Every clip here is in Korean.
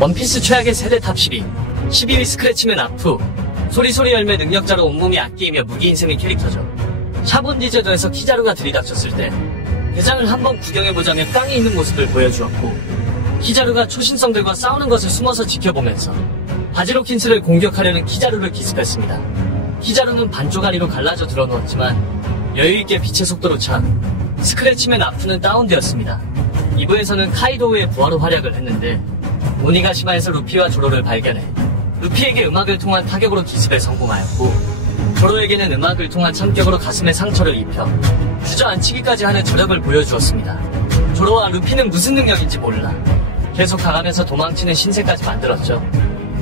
원피스 최악의 세대 탑 12. 12위 스크래치맨 아프. 소리소리 열매 능력자로 온몸이 악기이며 무기인생의 캐릭터죠. 샤본디제도에서 키자루가 들이닥쳤을 때 대장을 한번 구경해보자며 깡이 있는 모습을 보여주었고, 키자루가 초신성들과 싸우는 것을 숨어서 지켜보면서 바지로킨스를 공격하려는 키자루를 기습했습니다. 키자루는 반쪽아리로 갈라져 드러누웠지만 여유있게 빛의 속도로 차 스크래치맨 아프는 다운되었습니다. 2부에서는 카이도우의 부하로 활약을 했는데 오니가시마에서 루피와 조로를 발견해 루피에게 음악을 통한 타격으로 기습에 성공하였고, 조로에게는 음악을 통한 참격으로 가슴에 상처를 입혀 주저앉히기까지 하는 저력을 보여주었습니다. 조로와 루피는 무슨 능력인지 몰라 계속 강하면서 도망치는 신세까지 만들었죠.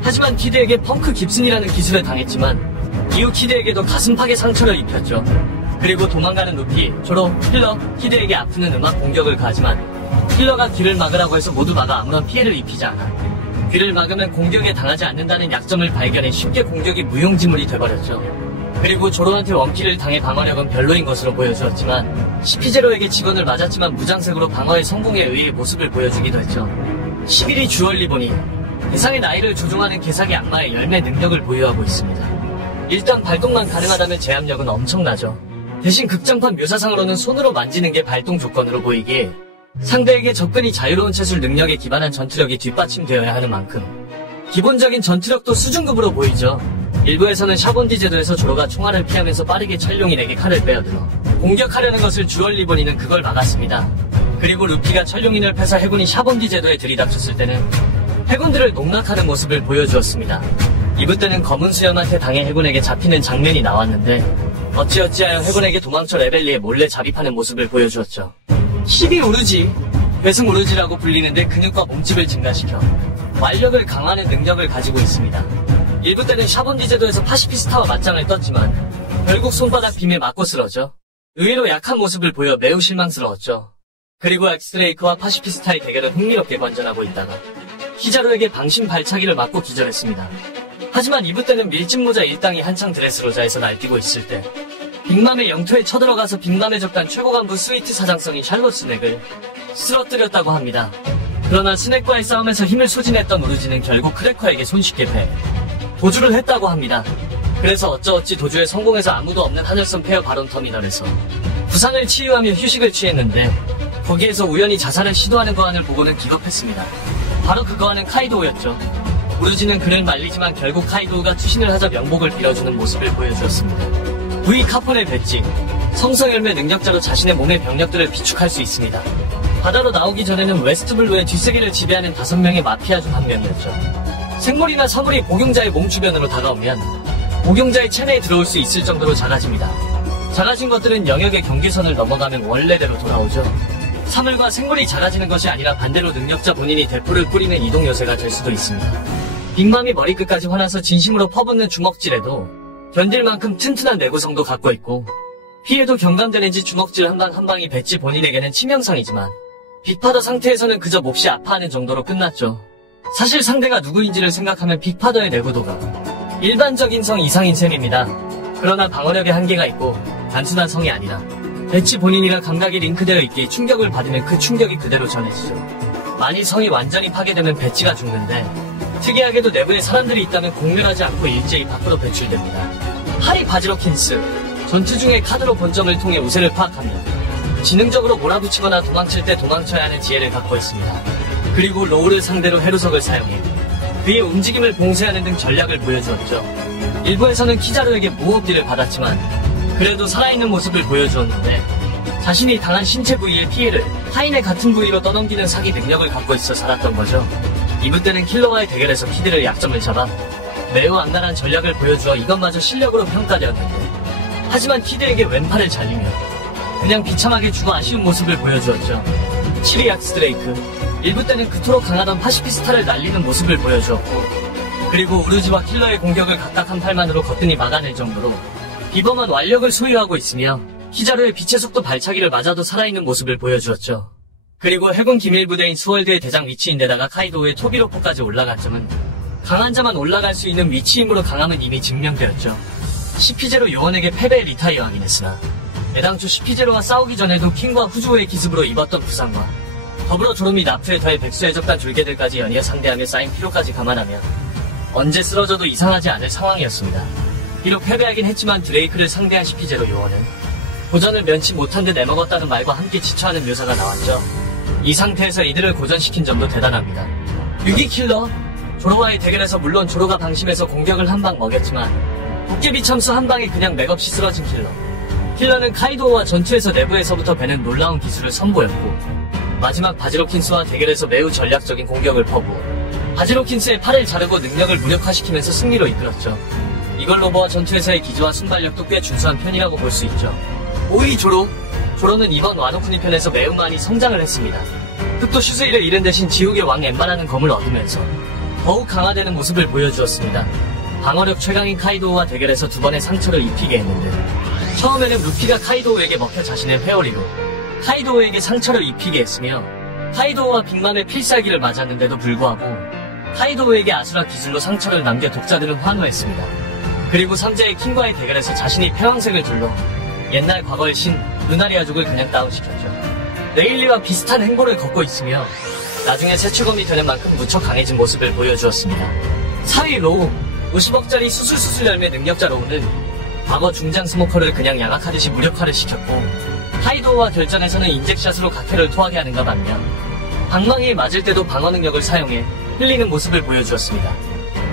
하지만 키드에게 펑크 깁슨이라는 기술을 당했지만 이후 키드에게도 가슴팍에 상처를 입혔죠. 그리고 도망가는 루피, 조로, 힐러, 키드에게 아프는 음악 공격을 가하지만 힐러가 귀를 막으라고 해서 모두 막아 아무런 피해를 입히지 않아 귀를 막으면 공격에 당하지 않는다는 약점을 발견해 쉽게 공격이 무용지물이 돼버렸죠. 그리고 조로한테 원킬을 당해 방어력은 별로인 것으로 보여주었지만 CP0에게 직원을 맞았지만 무장색으로 방어에 성공해 의의 모습을 보여주기도 했죠. 11위 주얼리본이 대상의 나이를 조종하는 개사기 악마의 열매 능력을 보유하고 있습니다. 일단 발동만 가능하다면 제압력은 엄청나죠. 대신 극장판 묘사상으로는 손으로 만지는 게 발동 조건으로 보이기에 상대에게 접근이 자유로운 체술 능력에 기반한 전투력이 뒷받침되어야 하는 만큼 기본적인 전투력도 수준급으로 보이죠. 일부에서는 샤본디 제도에서 조로가 총알을 피하면서 빠르게 철룡인에게 칼을 빼어들어 공격하려는 것을 주얼리본이는 그걸 막았습니다. 그리고 루피가 철룡인을 패서 해군이 샤본디 제도에 들이닥쳤을 때는 해군들을 농락하는 모습을 보여주었습니다. 2부 때는 검은 수염한테 당해 해군에게 잡히는 장면이 나왔는데 어찌어찌하여 해군에게 도망쳐 레벨리에 몰래 잡입하는 모습을 보여주었죠. 12 오르지, 배승 오르지라고 불리는데 근육과 몸집을 증가시켜 완력을 강화하는 능력을 가지고 있습니다. 1부 때는 샤본디 제도에서 파시피스타와 맞짱을 떴지만 결국 손바닥 빔에 맞고 쓰러져 의외로 약한 모습을 보여 매우 실망스러웠죠. 그리고 엑스레이크와 파시피스타의 대결은 흥미롭게 관전하고 있다가 키자루에게 방심 발차기를 맞고 기절했습니다. 하지만 2부 때는 밀짚모자 일당이 한창 드레스로자에서 날뛰고 있을 때 빅맘의 영토에 쳐들어가서 빅맘의 적단 최고 간부 스위트 사장성인 샬롯 스넥을 쓰러뜨렸다고 합니다. 그러나 스넥과의 싸움에서 힘을 소진했던 우르지는 결국 크래커에게 손쉽게 패 도주를 했다고 합니다. 그래서 어쩌어찌 도주에 성공해서 아무도 없는 하늘섬 페어 바론 터미널에서 부상을 치유하며 휴식을 취했는데 거기에서 우연히 자살을 시도하는 거안을 보고는 기겁했습니다. 바로 그 거안은 카이도우였죠. 우르지는 그를 말리지만 결국 카이도우가 투신을 하자 명복을 빌어주는 모습을 보여주었습니다. V 카폰의 배지, 성성열매 능력자로 자신의 몸의 병력들을 비축할 수 있습니다. 바다로 나오기 전에는 웨스트블루의 뒷세계를 지배하는 5명의 마피아 중 한 명이었죠. 생물이나 사물이 복용자의 몸 주변으로 다가오면 복용자의 체내에 들어올 수 있을 정도로 작아집니다. 작아진 것들은 영역의 경계선을 넘어가면 원래대로 돌아오죠. 사물과 생물이 작아지는 것이 아니라 반대로 능력자 본인이 대포를 뿌리는 이동 요새가 될 수도 있습니다. 빅맘이 머리끝까지 화나서 진심으로 퍼붓는 주먹질에도 견딜 만큼 튼튼한 내구성도 갖고 있고 피해도 경감되는지 주먹질 한 방이 배지 본인에게는 치명상이지만 빅파더 상태에서는 그저 몹시 아파하는 정도로 끝났죠. 사실 상대가 누구인지를 생각하면 빅파더의 내구도가 일반적인 성 이상인 셈입니다. 그러나 방어력에 한계가 있고 단순한 성이 아니라 배지 본인이랑 감각이 링크되어 있기에 충격을 받으면 그 충격이 그대로 전해지죠. 만일 성이 완전히 파괴되면 배지가 죽는데 특이하게도 내부에 사람들이 있다면 공멸하지 않고 일제히 밖으로 배출됩니다. 하리 바지로킨스, 전투 중에 카드로 본점을 통해 우세를 파악하며 지능적으로 몰아붙이거나 도망칠 때 도망쳐야 하는 지혜를 갖고 있습니다. 그리고 로우를 상대로 해루석을 사용해 그의 움직임을 봉쇄하는 등 전략을 보여주었죠. 일부에서는 키자루에게 무호흡기를 받았지만 그래도 살아있는 모습을 보여주었는데 자신이 당한 신체 부위의 피해를 타인의 같은 부위로 떠넘기는 사기 능력을 갖고 있어 살았던 거죠. 2부 때는 킬러와의 대결에서 키드를 약점을 잡아 매우 악랄한 전략을 보여주어 이것마저 실력으로 평가되었는데 하지만 키드에게 왼팔을 잘리며 그냥 비참하게 죽어 아쉬운 모습을 보여주었죠. 7위 악스드레이크, 1부 때는 그토록 강하던 파시피스타를 날리는 모습을 보여주었고 그리고 우르지와 킬러의 공격을 각각 한 팔만으로 거뜬히 막아낼 정도로 비범한 완력을 소유하고 있으며 키자루의 빛의 속도 발차기를 맞아도 살아있는 모습을 보여주었죠. 그리고 해군 기밀부대인 스월드의 대장 위치인데다가 카이도우의 토비로포까지 올라간 점은 강한 자만 올라갈 수 있는 위치임으로 강함은 이미 증명되었죠. CP0 요원에게 패배에 리타이어하긴 했으나 애당초 CP0와 싸우기 전에도 킹과 후조의 기습으로 입었던 부상과 더불어 조로 및 아프에 더해 백수의 적단 졸개들까지 연이어 상대하며 쌓인 피로까지 감안하면 언제 쓰러져도 이상하지 않을 상황이었습니다. 비록 패배하긴 했지만 드레이크를 상대한 시피제로 요원은 고전을 면치 못한 듯 애먹었다는 말과 함께 지쳐하는 묘사가 나왔죠. 이 상태에서 이들을 고전시킨 점도 대단합니다. 유기킬러 조로와의 대결에서 물론 조로가 방심해서 공격을 한 방 먹였지만 도깨비 참수 한 방에 그냥 맥없이 쓰러진 킬러. 킬러는 카이도우와 전투에서 내부에서부터 배는 놀라운 기술을 선보였고 마지막 바지로킨스와 대결에서 매우 전략적인 공격을 퍼부어 바지로킨스의 팔을 자르고 능력을 무력화시키면서 승리로 이끌었죠. 이걸로 보아 전투에서의 기조와 순발력도 꽤 준수한 편이라고 볼 수 있죠. 5위 조로는 이번 와노쿠니 편에서 매우 많이 성장을 했습니다. 흑도 슈스이를 잃은 대신 지옥의 왕 엠바라는 검을 얻으면서 더욱 강화되는 모습을 보여주었습니다. 방어력 최강인 카이도우와 대결에서 두 번의 상처를 입히게 했는데 처음에는 루피가 카이도우에게 먹혀 자신의 회오리로 카이도우에게 상처를 입히게 했으며 카이도우와 빅맘의 필살기를 맞았는데도 불구하고 카이도우에게 아수라 기술로 상처를 남겨 독자들은 환호했습니다. 그리고 3제의 킹과의 대결에서 자신이 패왕색을 둘러 옛날 과거의 신 루나리아족을 그냥 다운시켰죠. 레일리와 비슷한 행보를 걷고 있으며 나중에 새출검이 되는 만큼 무척 강해진 모습을 보여주었습니다. 4위 로우 50억짜리 수술수술 열매 능력자 로우는 과거 중장 스모커를 그냥 양악하듯이 무력화를 시켰고 카이도우와 결전에서는 인젝샷으로 각혈을 토하게 하는가 반면 방망이에 맞을 때도 방어 능력을 사용해 흘리는 모습을 보여주었습니다.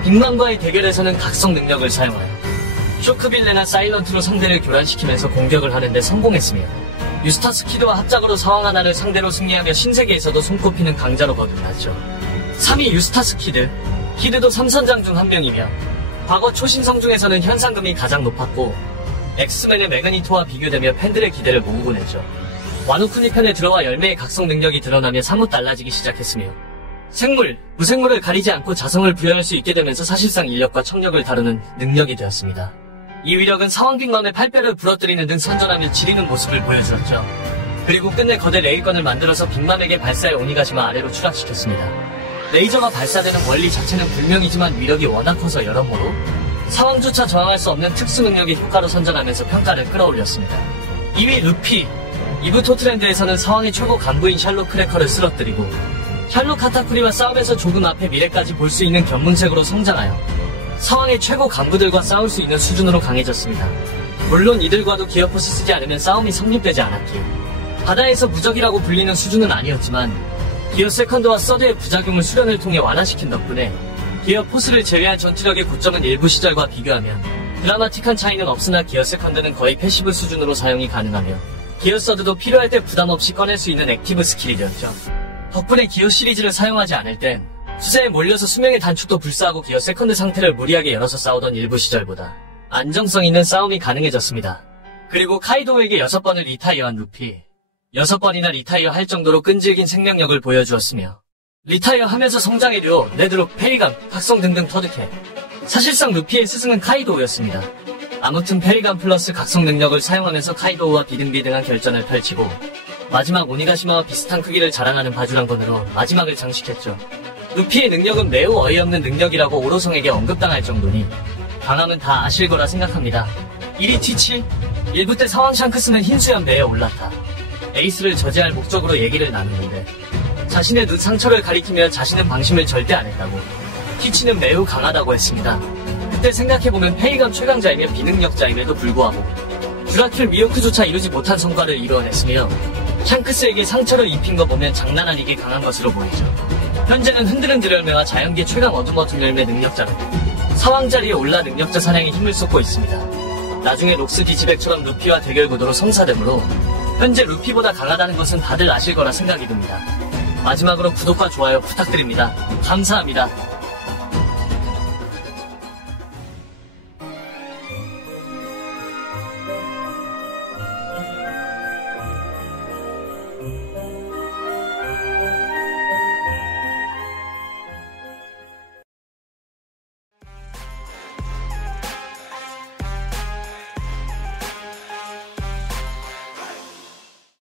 빅맘과의 대결에서는 각성 능력을 사용하여 쇼크빌레나 사일런트로 상대를 교란시키면서 공격을 하는데 성공했으며 유스타스 키드와 합작으로 사왕 하나를 상대로 승리하며 신세계에서도 손꼽히는 강자로 거듭났죠. 3위 유스타스 키드도 3선장 중 한 명이며 과거 초신성 중에서는 현상금이 가장 높았고 엑스맨의 매그니토와 비교되며 팬들의 기대를 모으곤 했죠. 와노쿠니 편에 들어와 열매의 각성 능력이 드러나며 사뭇 달라지기 시작했으며 생물, 무생물을 가리지 않고 자성을 부여할 수 있게 되면서 사실상 인력과 청력을 다루는 능력이 되었습니다. 이 위력은 사왕빅맘의 팔뼈를 부러뜨리는 등 선전하며 지리는 모습을 보여주었죠. 그리고 끝내 거대 레일건을 만들어서 빅맘에게 발사해 오니가시마 아래로 추락시켰습니다. 레이저가 발사되는 원리 자체는 불명이지만 위력이 워낙 커서 여러모로 사왕조차 저항할 수 없는 특수 능력의 효과로 선전하면서 평가를 끌어올렸습니다. 2위 루피 이브 토트랜드에서는 사왕의 최고 간부인 샬롯 크래커를 쓰러뜨리고 샬롯 카타쿠리와 싸움에서 조금 앞에 미래까지 볼 수 있는 견문색으로 성장하여 사왕의 최고 간부들과 싸울 수 있는 수준으로 강해졌습니다. 물론 이들과도 기어포스 쓰지 않으면 싸움이 성립되지 않았기에 바다에서 무적이라고 불리는 수준은 아니었지만 기어 세컨드와 서드의 부작용을 수련을 통해 완화시킨 덕분에 기어 포스를 제외한 전투력의 고점은 일부 시절과 비교하면 드라마틱한 차이는 없으나 기어 세컨드는 거의 패시브 수준으로 사용이 가능하며 기어 서드도 필요할 때 부담 없이 꺼낼 수 있는 액티브 스킬이 되었죠. 덕분에 기어 시리즈를 사용하지 않을 땐 수세에 몰려서 수명의 단축도 불사하고 기어 세컨드 상태를 무리하게 열어서 싸우던 일부 시절보다 안정성 있는 싸움이 가능해졌습니다. 그리고 카이도우에게 6번을 리타이어한 루피 6번이나 리타이어 할 정도로 끈질긴 생명력을 보여주었으며 리타이어 하면서 성장의 료, 레드록, 페리감, 각성 등등 터득해 사실상 루피의 스승은 카이도우였습니다. 아무튼 페리감 플러스 각성 능력을 사용하면서 카이도우와 비등비등한 결전을 펼치고 마지막 오니가시마와 비슷한 크기를 자랑하는 바주랑건으로 마지막을 장식했죠. 루피의 능력은 매우 어이없는 능력이라고 오로성에게 언급당할 정도니 강함은 다 아실 거라 생각합니다. 1위 티치 1부 때 사왕 샹크스는 흰수염 배에 올라타 에이스를 저지할 목적으로 얘기를 나누는데 자신의 눈 상처를 가리키며 자신은 방심을 절대 안 했다고 티치는 매우 강하다고 했습니다. 그때 생각해보면 페이감 최강자이며 비능력자임에도 불구하고 듀라킬 미호크조차 이루지 못한 성과를 이루어냈으며 샹크스에게 상처를 입힌 거 보면 장난 아니게 강한 것으로 보이죠. 현재는 흔들흔들 열매와 자연계 최강 어둠 열매 능력자로 사왕 자리에 올라 능력자 사냥에 힘을 쏟고 있습니다. 나중에 록스 디지백처럼 루피와 대결 구도로 성사되므로 현재 루피보다 강하다는 것은 다들 아실 거라 생각이 듭니다. 마지막으로 구독과 좋아요 부탁드립니다. 감사합니다.